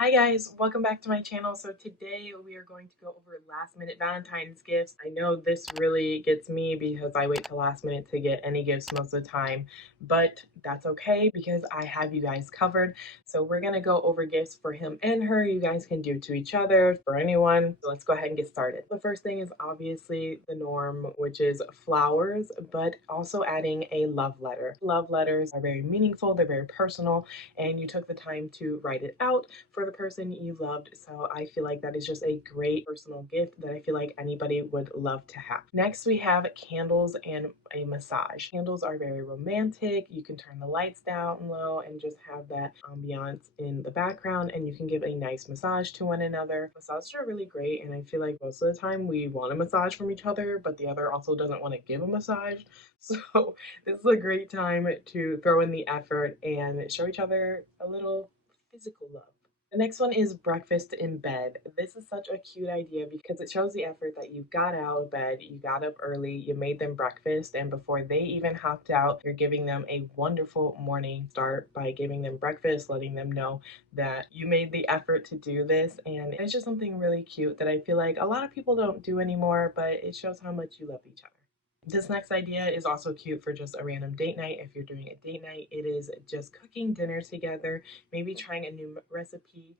Hi guys, welcome back to my channel. So today we are going to go over last minute Valentine's gifts. I know this really gets me because I wait till last minute to get any gifts most of the time, but that's okay because I have you guys covered. So we're gonna go over gifts for him and her. You guys can do to each other, for anyone. So let's go ahead and get started. The first thing is obviously the norm, which is flowers, but also adding a love letter. Love letters are very meaningful, they're very personal, and you took the time to write it out for the person you loved. So I feel like that is just a great personal gift that I feel like anybody would love to have. Next, we have candles and a massage. Candles are very romantic. You can turn the lights down low and just have that ambiance in the background, and you can give a nice massage to one another. Massages are really great, and I feel like most of the time we want a massage from each other, but the other also doesn't want to give a massage. So this is a great time to throw in the effort and show each other a little physical love. The next one is breakfast in bed. This is such a cute idea because it shows the effort that you got out of bed, you got up early, you made them breakfast, and before they even hopped out, you're giving them a wonderful morning start by giving them breakfast, letting them know that you made the effort to do this. And it's just something really cute that I feel like a lot of people don't do anymore, but it shows how much you love each other. This next idea is also cute for just a random date night. If you're doing a date night, it is just cooking dinner together, maybe trying a new recipe,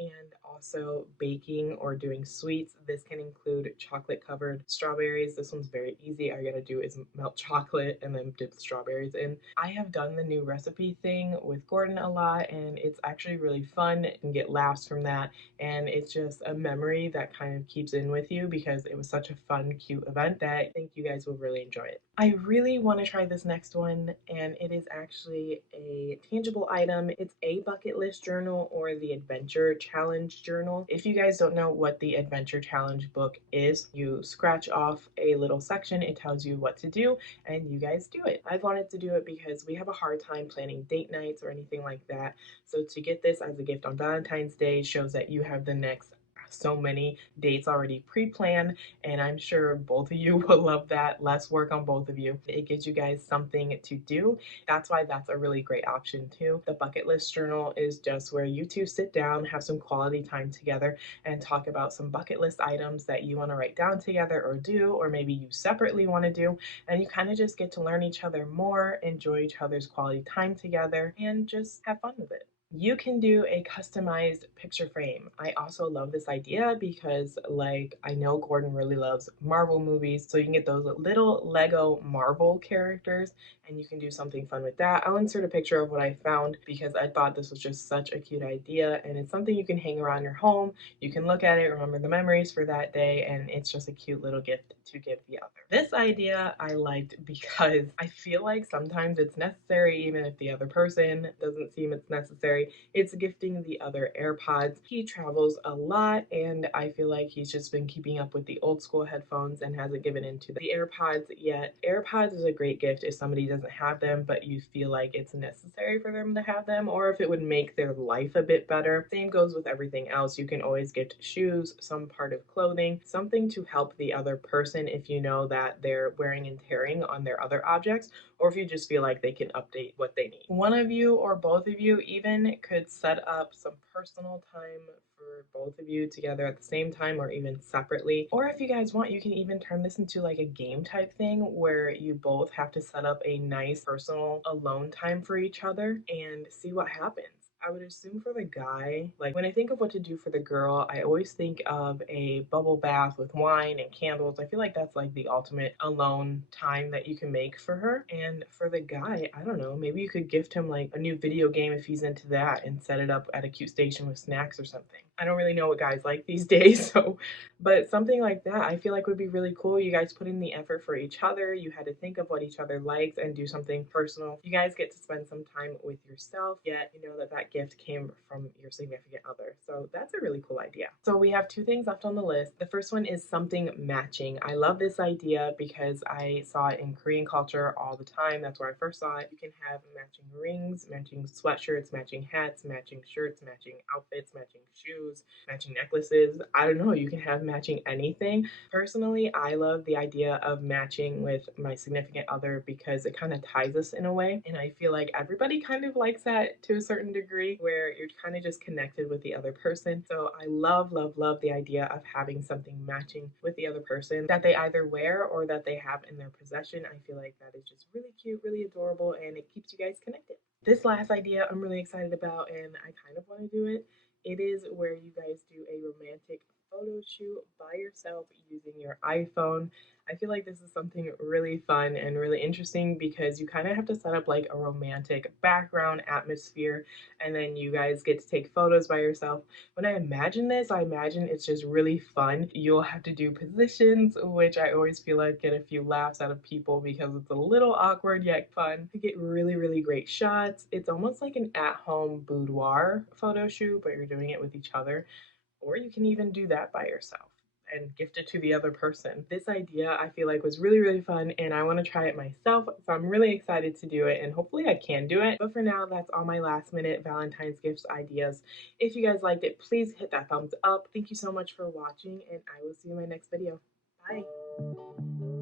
and also baking or doing sweets. This can include chocolate covered strawberries. This one's very easy. All you gotta do is melt chocolate and then dip the strawberries in. I have done the new recipe thing with Gordon a lot, and it's actually really fun and get laughs from that. And it's just a memory that kind of keeps in with you because it was such a fun, cute event that I think you guys will really enjoy it. I really want to try this next one, and it is actually a tangible item. It's a bucket list journal or the adventure challenge journal. If you guys don't know what the adventure challenge book is, you scratch off a little section, it tells you what to do, and you guys do it. I've wanted to do it because we have a hard time planning date nights or anything like that. So to get this as a gift on Valentine's Day shows that you have the next so many dates already pre-planned, and I'm sure both of you will love that. Less work on both of you. It gives you guys something to do. That's why that's a really great option too. The bucket list journal is just where you two sit down, have some quality time together, and talk about some bucket list items that you want to write down together or do, or maybe you separately want to do, and you kind of just get to learn each other more, enjoy each other's quality time together, and just have fun with it. You can do a customized picture frame. I also love this idea because, like, I know Gordon really loves Marvel movies, so you can get those little Lego Marvel characters and you can do something fun with that. I'll insert a picture of what I found because I thought this was just such a cute idea, and it's something you can hang around your home. You can look at it, remember the memories for that day, and it's just a cute little gift to give the other. This idea I liked because I feel like sometimes it's necessary even if the other person doesn't seem it's necessary. It's gifting the other AirPods. He travels a lot, and I feel like he's just been keeping up with the old school headphones and hasn't given into the AirPods yet. AirPods is a great gift if somebody doesn't have them, but you feel like it's necessary for them to have them, or if it would make their life a bit better. Same goes with everything else. You can always gift shoes, some part of clothing, something to help the other person if you know that they're wearing and tearing on their other objects, or if you just feel like they can update what they need. One of you or both of you even could set up some personal time for both of you together at the same time or even separately. Or if you guys want, you can even turn this into like a game type thing where you both have to set up a nice personal alone time for each other and see what happens. I would assume for the guy, like when I think of what to do for the girl, I always think of a bubble bath with wine and candles. I feel like that's like the ultimate alone time that you can make for her. And for the guy, I don't know, maybe you could gift him like a new video game if he's into that and set it up at a cute station with snacks or something. I don't really know what guys like these days, so but something like that I feel like would be really cool. You guys put in the effort for each other. You had to think of what each other likes and do something personal. You guys get to spend some time with yourself, yet you know that that gift came from your significant other. So that's a really cool idea. So we have two things left on the list. The first one is something matching. I love this idea because I saw it in Korean culture all the time. That's where I first saw it. You can have matching rings, matching sweatshirts, matching hats, matching shirts, matching outfits, matching shoes, matching necklaces. I don't know, you can have matching anything. Personally, I love the idea of matching with my significant other because it kind of ties us in a way. And I feel like everybody kind of likes that to a certain degree. chemistry where you're kind of just connected with the other person. So I love, love, love the idea of having something matching with the other person that they either wear or that they have in their possession. I feel like that is just really cute, really adorable, and it keeps you guys connected. This last idea I'm really excited about, and I kind of want to do it. It is where you guys do a romantic photo shoot by yourself using your iPhone. I feel like this is something really fun and really interesting because you kind of have to set up like a romantic background atmosphere, and then you guys get to take photos by yourself. When I imagine this, I imagine it's just really fun. You'll have to do positions, which I always feel like get a few laughs out of people because it's a little awkward yet fun. To get really, really great shots. It's almost like an at-home boudoir photo shoot, but you're doing it with each other. Or you can even do that by yourself and gift it to the other person. This idea I feel like was really, really fun, and I want to try it myself, so I'm really excited to do it, and hopefully I can do it. But for now, that's all my last minute Valentine's gifts ideas. If you guys liked it, please hit that thumbs up. Thank you so much for watching, and I will see you in my next video. Bye!